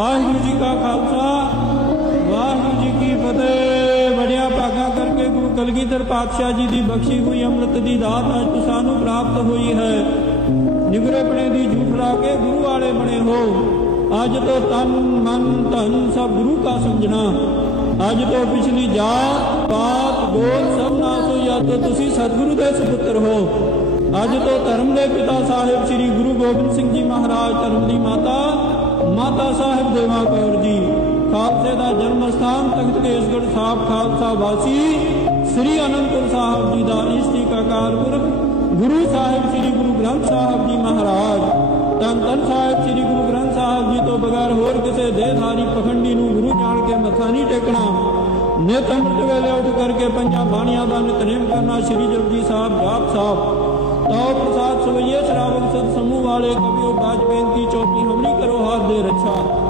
ਵਾਹਿਗੁਰੂ ਜੀ ਕਾ ਖਾਲਸਾ, ਵਾਹਿਗੁਰੂ ਜੀ ਕੀ ਫਤਿਹ। ਬੜਿਆ ਭਾਗਾ ਕਰਕੇ ਗੁਰੂ ਕਲਗੀਧਰ ਪਾਤਸ਼ਾਹ ਜੀ ਦੀ ਬਖਸ਼ੀ ਹੋਈ ਅੰਮ੍ਰਿਤ ਦੀ ਦਾਤ ਅੱਜ ਸਾਨੂੰ ਪ੍ਰਾਪਤ ਹੋਈ ਹੈ। ਨਿਗਰੇ ਦੀ ਝੂਠ ਲਾ ਕੇ ਗੁਰੂ ਵਾਲੇ ਬਣੇ ਹੋ। ਅੱਜ ਤੋਂ ਤਨ, ਮਨ, ਧਨ ਸਭ ਗੁਰੂ ਕਾ ਸਮਝਣਾ। ਅੱਜ ਤੋਂ ਪਿਛਲੀ ਜਾਤ, ਪਾਤ, ਗੋਤ ਸਭ ਨਾਸ ਹੋ, ਤੁਸੀਂ ਸਤਿਗੁਰੂ ਦੇ ਸੁਪੁੱਤਰ ਹੋ। ਅੱਜ ਤੋਂ ਧਰਮ ਦੇ ਪਿਤਾ ਸਾਹਿਬ ਸ੍ਰੀ ਗੁਰੂ ਗੋਬਿੰਦ ਸਿੰਘ ਜੀ ਮਹਾਰਾਜ, ਧਰਮ ਦੀ ਮਾਤਾ ਮਾਤਾ ਸਾਹਿਬ ਦੇਵਾ ਕੌਰ ਜੀ, ਖਾਲਸੇ ਦਾ ਜਨਮ ਸਥਾਨ ਤਖਤ ਕੇਸਗੜ੍ਹ ਸਾਹਿਬ ਖਾਲਸਾ ਵਾਸੀ ਸ੍ਰੀ ਅਨੰਦਪੁਰ ਸਾਹਿਬ ਜੀ ਦਾ ਇਸਤੀ ਕਾਕਾਰ ਗੁਰੂ ਸਾਹਿਬ ਸ੍ਰੀ ਗੁਰੂ ਗ੍ਰੰਥ ਸਾਹਿਬ ਜੀ ਮਹਾਰਾਜ। ਧੰਨ ਧੰਨ ਸਾਹਿਬ ਸ੍ਰੀ ਗੁਰੂ ਗ੍ਰੰਥ ਸਾਹਿਬ ਜੀ ਤੋਂ ਬਗੈਰ ਹੋਰ ਕਿਸੇ ਦੇਹਧਾਰੀ ਪਖੰਡੀ ਨੂੰ ਗੁਰੂ ਜਾਣ ਕੇ ਮੱਥਾ ਨਹੀਂ ਟੇਕਣਾ। ਨਿਤ ਅੰਮ੍ਰਿਤ ਵੇਲੇ ਉੱਠ ਕਰਕੇ ਪੰਜਾਂ ਬਾਣੀਆਂ ਦਾ ਨਿਤਨੇਮ ਕਰਨਾ ਸ੍ਰੀ ਜਪਜੀ ਸਾਹਿਬ ਜਾਪ ਸਾਹਿਬ। ਤਉ ਪ੍ਰਸਾਦ ਸਵਈਏ ਸਤ ਸਮੂਹ ਵਾਲੇ ਕਬਿਓ ਬਾਜ ਬੇਨਤੀ ਚੌਕੀ ਹਮਰੀ ਕਰੋ ਹਾਥ ਦੇ ਰੱਛਾ।